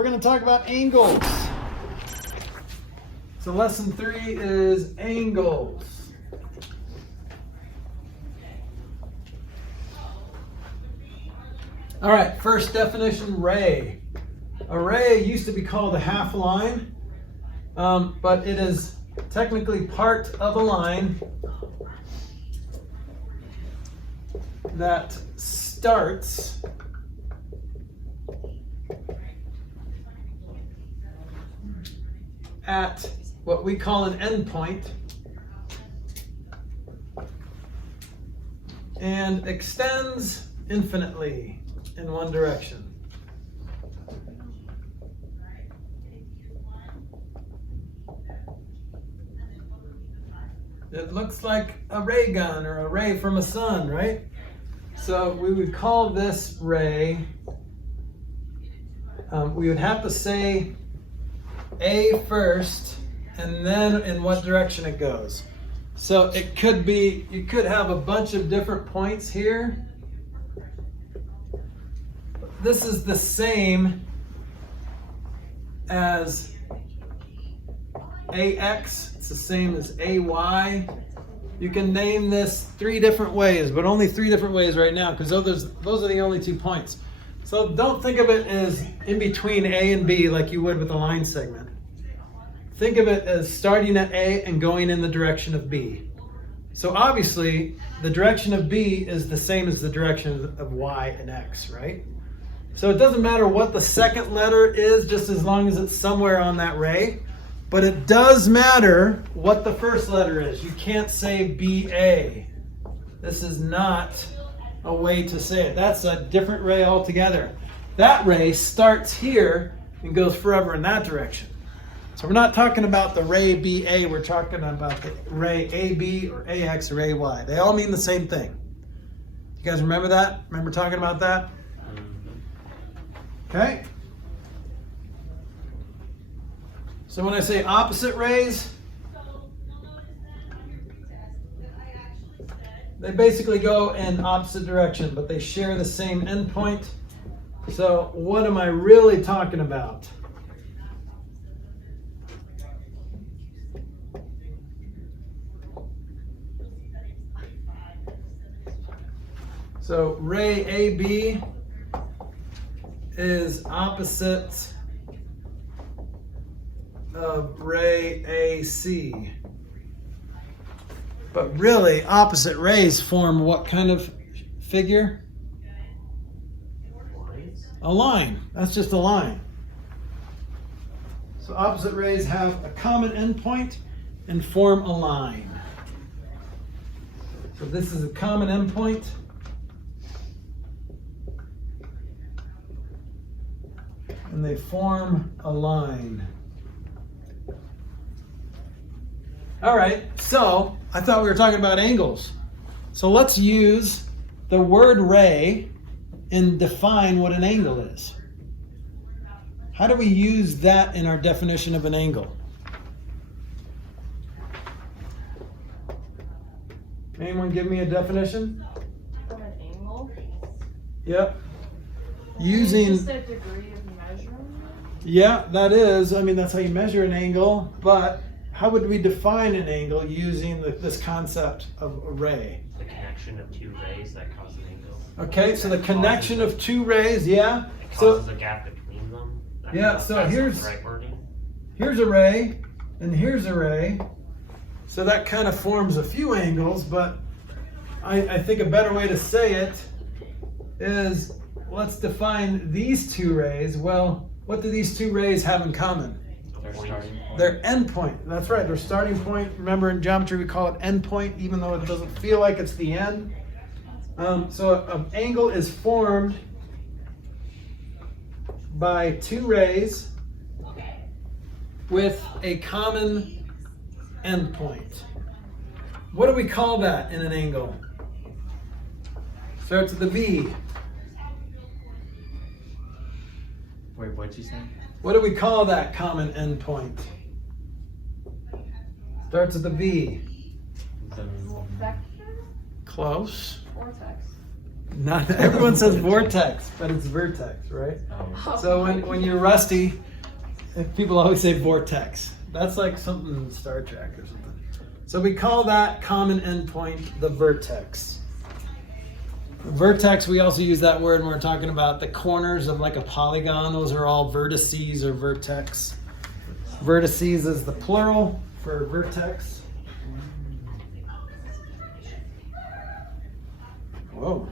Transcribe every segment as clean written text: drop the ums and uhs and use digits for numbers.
we're going to talk about angles. So lesson 3 is angles. All right, first definition, ray. A ray used to be called a half line, but it is technically part of a line that starts at what we call an endpoint and extends infinitely in one direction. It looks like a ray gun or a ray from a sun, right? So we would call this ray, we would have to say A first and then in what direction it goes. So it could be, you could have a bunch of different points here. This is the same as AX, it's the same as AY. You can name this 3 different ways, but only 3 different ways right now because those are the only 2 points. So don't think of it as in between A and B like you would with a line segment. Think of it as starting at A and going in the direction of B. So obviously, the direction of B is the same as the direction of Y and X, right? So it doesn't matter what the second letter is, just as long as it's somewhere on that ray. But it does matter what the first letter is. You can't say BA. This is not a way to say it. That's a different ray altogether. That ray starts here and goes forever in that direction. So we're not talking about the ray BA, we're talking about the ray AB or AX or AY. They all mean the same thing. You guys remember that? Remember talking about that? Okay. So when I say opposite rays, they basically go in opposite direction, but they share the same endpoint. So what am I really talking about? So ray AB is opposite of ray AC. But really, opposite rays form what kind of figure? A line. That's just a line. So opposite rays have a common endpoint and form a line. So this is a common endpoint. And they form a line. All right, so I thought we were talking about angles. So let's use the word ray and define what an angle is. How do we use that in our definition of an angle? Anyone give me a definition? Of an angle? Yep. Using just a degree of measurement? Yeah, that is. I mean, that's how you measure an angle, but how would we define an angle using this concept of a ray? The connection of 2 rays that cause an angle. Okay, so the connection of 2 rays, yeah. It causes a gap between them. Yeah, so here's the right wording. Here's a ray, and here's a ray. So that kind of forms a few angles, but I think a better way to say it is, let's define these 2 rays. Well, what do these 2 rays have in common? Their starting point. Their endpoint. That's right, their starting point. Remember in geometry we call it endpoint, even though it doesn't feel like it's the end. So an angle is formed by 2 rays with a common endpoint. What do we call that in an angle? Starts with a V. Wait, what'd you say? What do we call that common endpoint? Starts with a V. Vector? Close. Vortex. Not everyone says vortex, but it's vertex, right? So when you're rusty, people always say vortex. That's like something in Star Trek or something. So we call that common endpoint the vertex. Vertex, we also use that word when we're talking about the corners of like a polygon. Those are all vertices or vertex. Vertices is the plural for vertex. Whoa.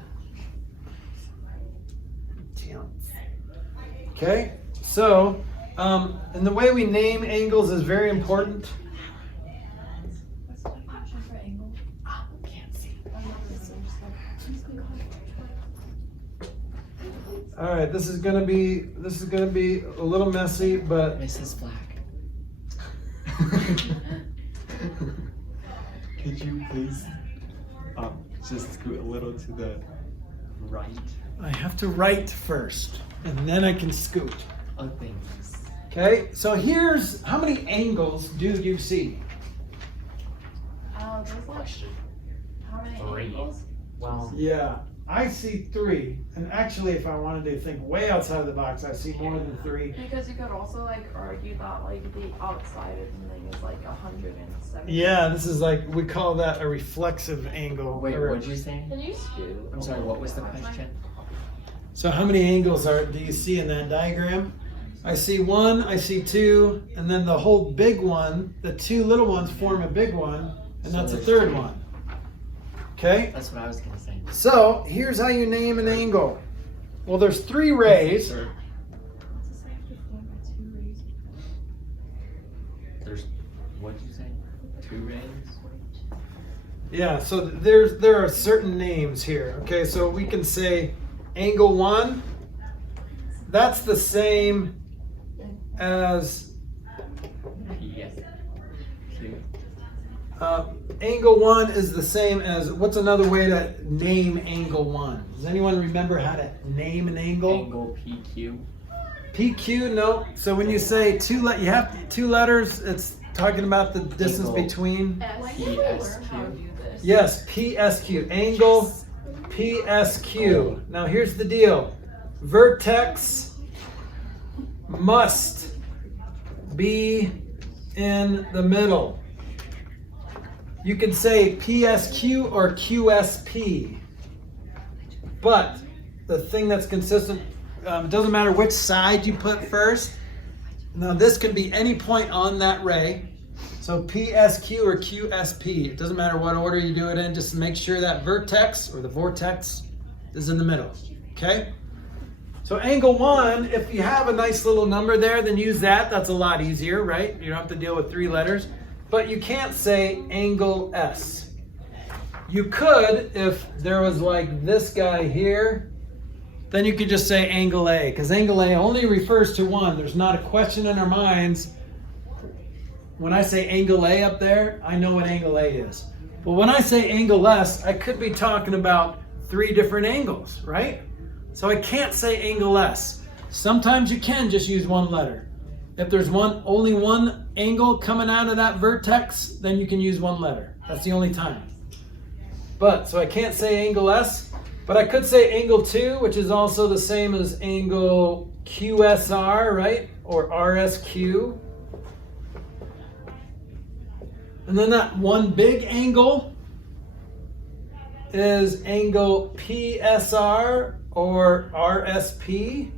Okay, so and the way we name angles is very important. What's the definition for angle? Can't see. All right, this is gonna be a little messy, but Mrs. Flack. Could you please just scoot a little to the right? I have to write first, and then I can scoot. Oh, thanks. Okay, so here's how many angles do you see? There's like, Question. how many 3. angles? Well, Yeah, I see 3, and actually, if I wanted to think way outside of the box, I see more than 3. Because you could also like argue that like the outside of the thing is like 170. Yeah, this is like we call that a reflexive angle. Wait, or- what'd you say? Can you scoot? I'm sorry, what was the question? So how many angles do you see in that diagram? I see 1, I see 2, and then the whole big one, the 2 little ones form a big one, and So that's a there's 3rd 3. one. Okay? That's what I was gonna say. So here's how you name an angle. Well, there's 3 rays. What's this like 15 by 2 rays? There's, what'd you say? 2 rays? Yeah, so there are certain names here. Okay, so we can say angle 1, that's the same as Yes. Q. angle 1 is the same as, what's another way to name angle 1? Does anyone remember how to name an angle? Angle PQ. PQ, no. So when you say you have 2 letters, it's talking about the distance Angle. between. When did we learn how to do this? Yes, PSQ, angle PSQ. Now here's the deal. Vertex must be in the middle. You can say PSQ or QSP, but the thing that's consistent, it doesn't matter which side you put first. Now this could be any point on that ray. So PSQ or QSP, it doesn't matter what order you do it in, just make sure that vertex or the vortex is in the middle, okay? So angle 1, if you have a nice little number there, then use that. That's a lot easier, right? You don't have to deal with 3 letters. But you can't say angle S. You could, if there was like this guy here, then you could just say angle A, because angle A only refers to 1. There's not a question in our minds. When I say angle A up there, I know what angle A is. But when I say angle S, I could be talking about 3 different angles, right? So I can't say angle S. Sometimes you can just use 1 letter. If there's only 1 angle coming out of that vertex, then you can use 1 letter. That's the only time. But, so I can't say angle S, but I could say angle 2, which is also the same as angle QSR, right? Or RSQ. And then that one big angle is angle PSR or RSP.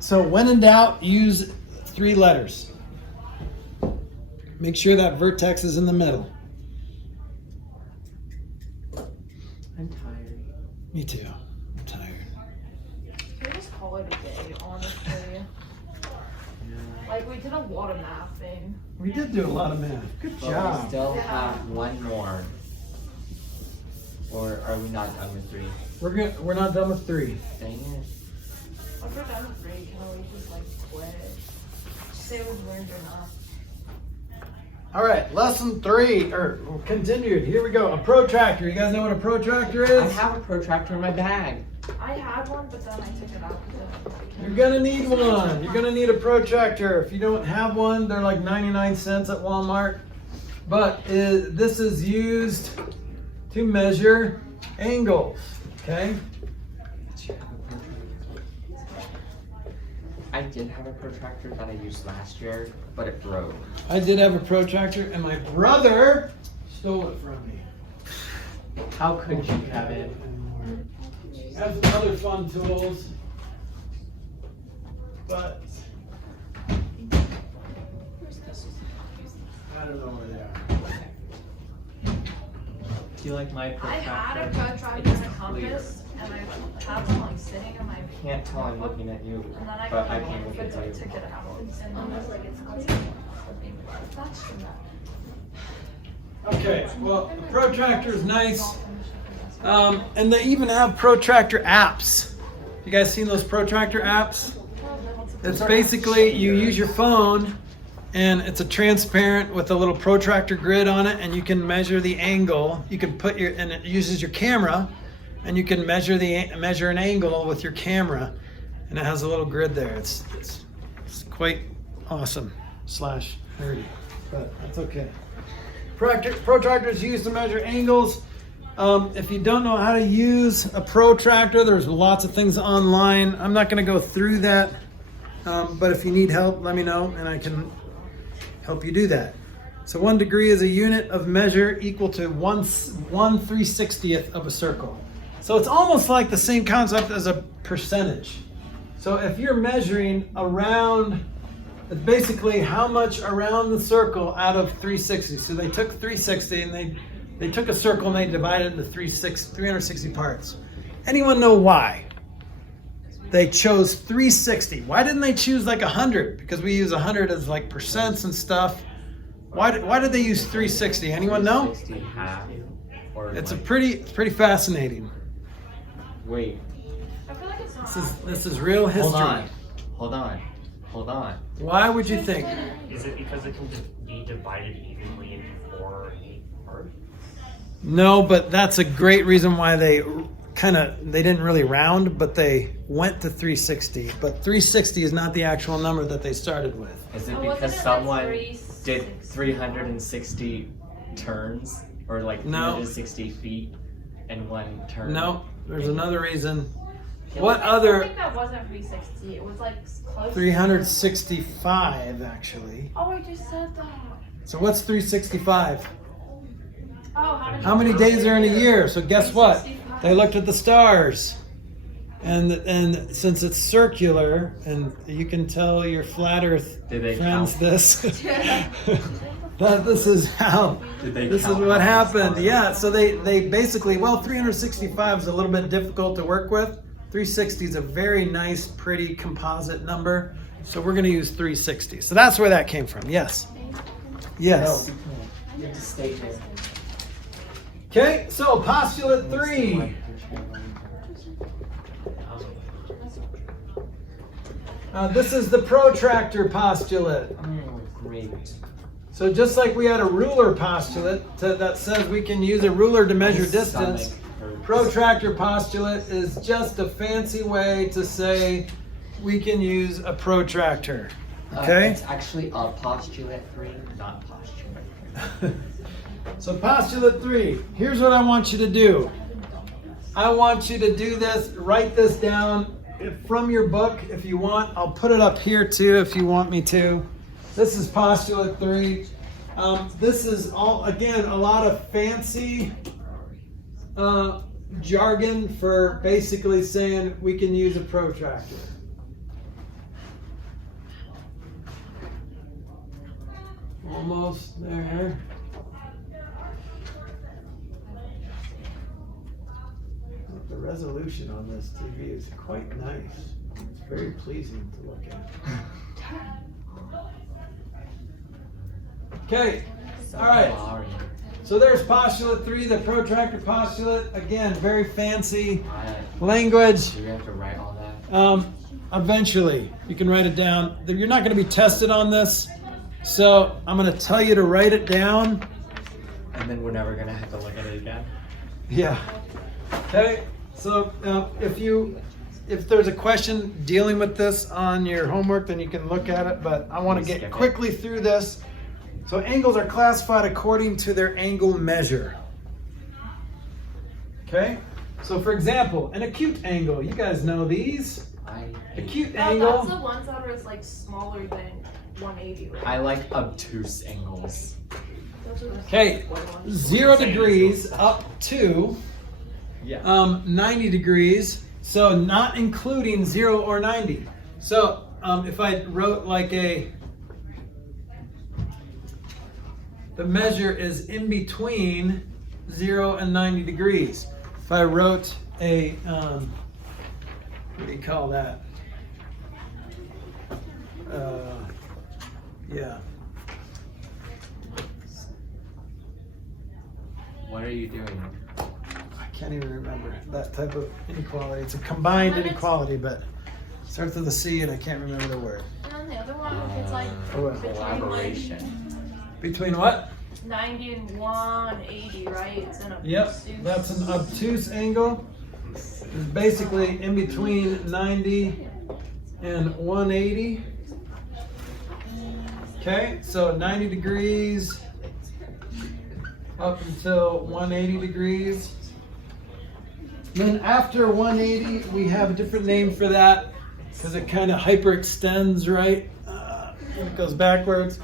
So when in doubt, use 3 letters. Make sure that vertex is in the middle. I'm tired. Me too. I'm tired. Can we just call it a day, honestly? Like, we did a lot of mathing. We did do a lot of math. Good But we job. still have 1 more. Or are we not done with 3? We're not done with 3. Dang it. If we're done with 3, can we just like quit? Just say we've learned enough. All right, lesson 3, or continued. Here we go. A protractor. You guys know what a protractor I is? have a protractor in my bag. I had one, but then I took it out because You're gonna need one. You're gonna need a protractor. If you don't have one, they're like 99 cents at Walmart. But this is used to measure angles, okay? I did have a protractor that I used last year, but it broke. I did have a protractor and my brother stole it from me. How could you have it? I have some other fun tools, but I don't know where they are. Do you like my I protractor? had a protractor It's and a clear. compass, and I had them like sitting in my. I can't tell I'm looking at you, And then I but got I my can one look foot, so I at you. took it out. And I was like, it's clear. That's Okay, well, the protractor is nice. And they even have protractor apps. You guys seen those protractor apps? It's basically you use your phone and it's a transparent with a little protractor grid on it, and you can measure the angle. You can put your, and it uses your camera, and you can measure an angle with your camera, and it has a little grid there. It's quite awesome / nerdy, but that's okay. Protractors used to measure angles. If you don't know how to use a protractor, there's lots of things online. I'm not going to go through that, but if you need help, let me know and I can help you do that. So 1 degree is a unit of measure equal to 1/360th of a circle. So it's almost like the same concept as a percentage. So if you're measuring around, basically how much around the circle out of 360. So they took 360 and they took a circle and they divided it into 360 parts. Anyone know why they chose 360? Why didn't they choose like 100? Because we use 100 as like percents and stuff. Why did they use 360? Anyone know? 360 half, or It's like, pretty fascinating. wait, I feel like it's not. This is real history. hold on. Why would you think? Is it because it can be divided evenly into 4 or 8 parts? No, but that's a great reason why they didn't really round, but they went to 360. But 360 is not the actual number that they started with. Is it Oh, wasn't because it like someone 360? did 360 turns, or like No. 360 feet in one turn? No, there's another reason. I think that wasn't 360. It was like close. 365 actually. Oh, I just said that. So what's 365? Oh, How many days are in a year? So guess what? 365. They looked at the stars. And since it's circular, and you can tell your flat Earth Did they friends count? this, that this is how, Did they this is count what how many happened. stars? Yeah, so they basically, 365 is a little bit difficult to work with. 360 is a very nice, pretty composite number. So we're going to use 360. So that's where that came from. Yes. Yes. No, you have to stay here. Okay, so postulate 3. This is the protractor postulate. Oh, great. So just like we had a ruler postulate that says we can use a ruler to measure distance, Stomach hurts. protractor postulate is just a fancy way to say we can use a protractor. Okay? It's actually a postulate 3, not postulate 3. So postulate 3, here's what I want you to do. I want you to do this, write this down from your book if you want. I'll put it up here too if you want me to. This is postulate 3. This is all, again, a lot of fancy jargon for basically saying we can use a protractor. Almost there. The resolution on this TV is quite nice. It's very pleasing to look at. Okay, all right. Sorry. So there's postulate 3, the protractor postulate. Again, very fancy Alright. language. Do we have to write all that? Eventually, you can write it down. You're not going to be tested on this, so I'm going to tell you to write it down. And then we're never gonna have to look at it again. Yeah. Okay. So if there's a question dealing with this on your homework, then you can look at it. But I want to Skip get it. quickly through this. So angles are classified according to their angle measure. Okay? So for example, an acute angle. You guys know these. Acute That's angle. the ones that are like smaller than 180, right? I like obtuse angles. Those are the Okay, square ones. 0 degrees up to Yeah. 90 degrees. So not including 0 or 90. So if I wrote like the measure is in between 0 and 90 degrees. If I wrote a, what do you call that? Yeah. What are you doing? I can't even remember that type of inequality. It's a combined inequality, but it starts with a C and I can't remember the word. And then the other one, it's like What? between like Collaboration. Between what? 90 and 180, right? It's an Yep, obtuse. that's an obtuse angle. It's basically in between 90 and 180. Okay, so 90 degrees up until 180 degrees. Then after 180, we have a different name for that because it kind of hyperextends, right? When it goes backwards.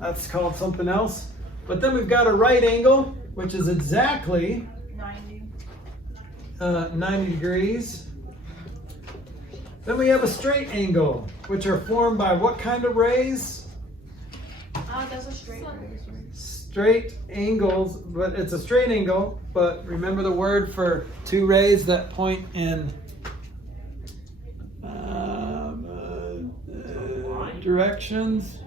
That's called something else. But then we've got a right angle, which is exactly 90. 90 degrees. Then we have a straight angle, which are formed by what kind of rays? That's a straight razor. Straight angles, but it's a straight angle, but remember the word for two rays that point in directions?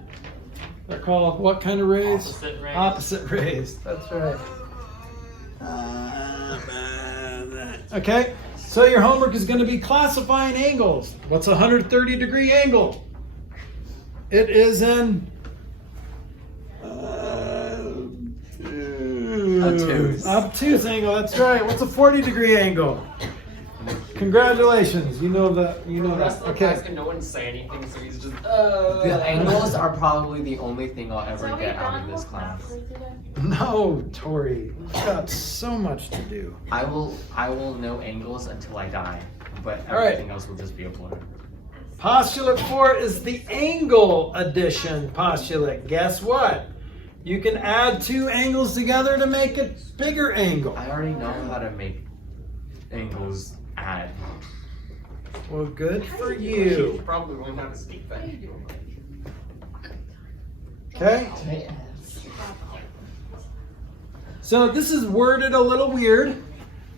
They're called what kind of rays? Opposite rays. Opposite rays, that's right. Okay, so your homework is going to be classifying angles. What's a 130-degree angle? It is an obtuse angle. That's right. What's a 40-degree angle? Congratulations. You know that. You know The rest that. of the class Okay. can no one say anything, so he's just. The angles are probably the only thing I'll ever So we get out done of this with math class. for today? No, Tori. We've got so much to do. I will know angles until I die, but All right. everything else will just be a blur. Postulate 4 is the angle addition postulate. Guess what? You can add two angles together to make a bigger angle. I already know how to make angles add. Well, good for You you. probably won't have to speak that. Okay? So this is worded a little weird,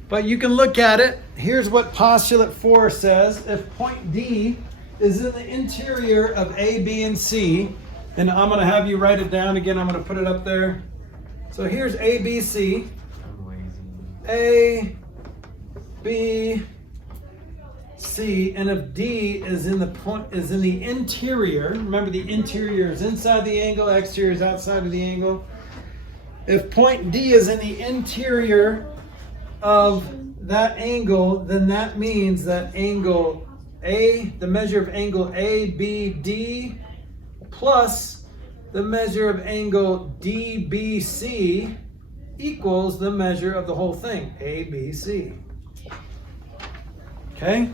but you can look at it. Here's what postulate 4 says. If point D is in the interior of A, B, and C, and I'm going to have you write it down again. I'm going to put it up there. So here's A, B, C. I'm lazy. A, B, C, and if D is in the interior, remember the interior is inside the angle, exterior is outside of the angle. If point D is in the interior of that angle, then that means that angle A, the measure of angle ABD plus the measure of angle DBC equals the measure of the whole thing, ABC. Okay?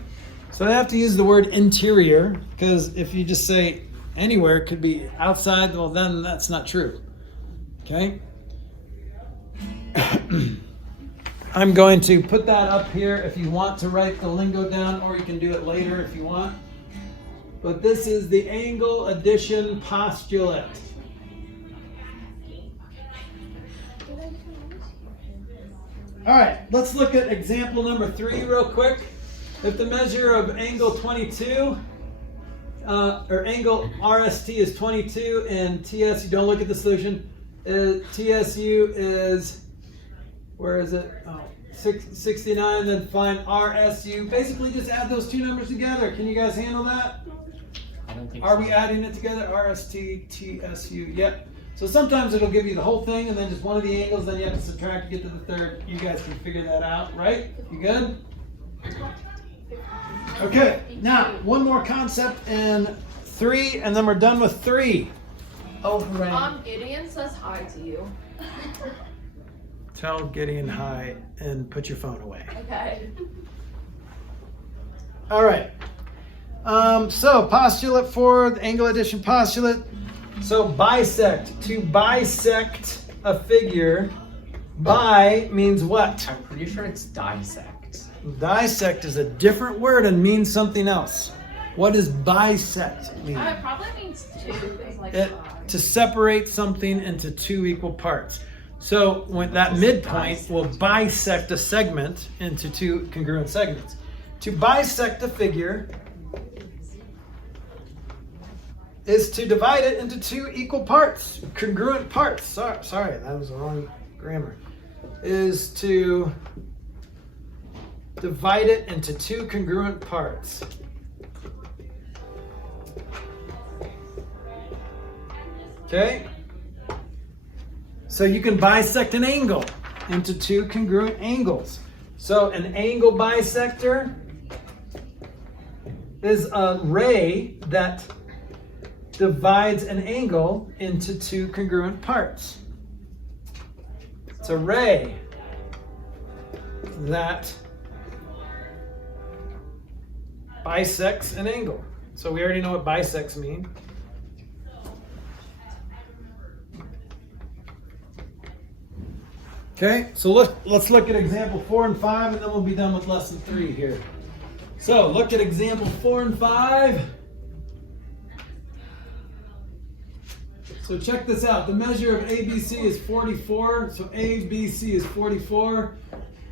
So I have to use the word interior because if you just say anywhere, it could be outside, well then that's not true. Okay? I'm going to put that up here if you want to write the lingo down, or you can do it later if you want. But this is the angle addition postulate. All right, let's look at example number 3 real quick. If the measure of angle 22, or angle RST is 22 and TSU, don't look at the solution, TSU is, where is it? Oh, 69, then find RSU. Basically just add those two numbers together. Can you guys handle that? I don't think Are so. we adding it together? RST, TSU, yep. So sometimes it'll give you the whole thing and then just one of the angles, then you have to subtract to get to the third. You guys can figure that out, right? You good? Okay, now one more concept in 3 and then we're done with 3. Oh, hooray. Gideon says hi to you. Tell Gideon hi and put your phone away. Okay. All right. So postulate for the angle addition postulate. So bisect. To bisect a figure, bi means what? I'm pretty sure it's dissect. Dissect is a different word and means something else. What does bisect mean? It probably means two. It's like To separate something into two equal parts. So when that midpoint will bisect a segment into two congruent segments. To bisect a figure is to divide it into two equal parts, congruent parts. Sorry, that was the wrong grammar. Is to divide it into two congruent parts. Okay? So you can bisect an angle into two congruent angles. So an angle bisector is a ray that divides an angle into two congruent parts. It's a ray that bisects an angle. So we already know what bisects mean. Okay, so let's look at example 4 and 5, and then we'll be done with lesson 3 here. So look at example 4 and 5. So check this out. The measure of ABC is 44. So ABC is 44.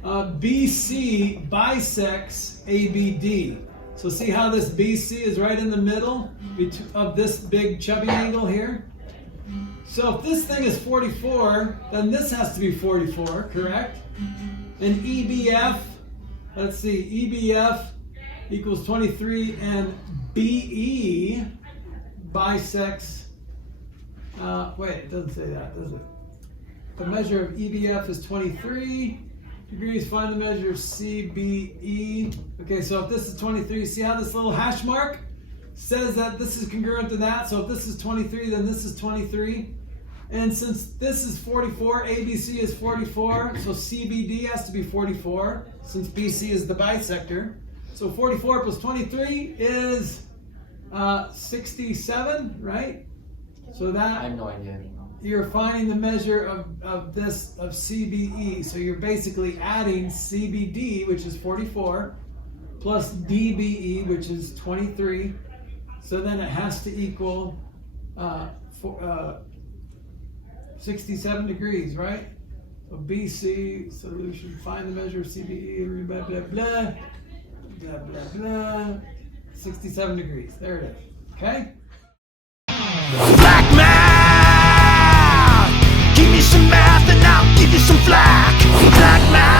BC bisects ABD. So see how this BC is right in the middle of this big chubby angle here? So if this thing is 44, then this has to be 44, correct? And EBF, let's see, EBF equals 23, and BE bisects, wait, it doesn't say that, does it? The measure of EBF is 23 degrees. Find the measure of CBE. Okay, so if this is 23, see how this little hash mark says that this is congruent to that? So if this is 23, then this is 23. And since this is 44, ABC is 44, so CBD has to be 44, since BC is the bisector. So 44 plus 23 is 67, right? So I that have no idea anymore. you're finding the measure of CBE. So you're basically adding CBD, which is 44, plus DBE, which is 23. So then it has to equal 67 degrees, right? So BC solution, find the measure of CBE, blah, blah, blah, blah, blah, blah, 67 degrees. There it is, okay? Flack math! Give me some math and I'll give you some flack. Flack math!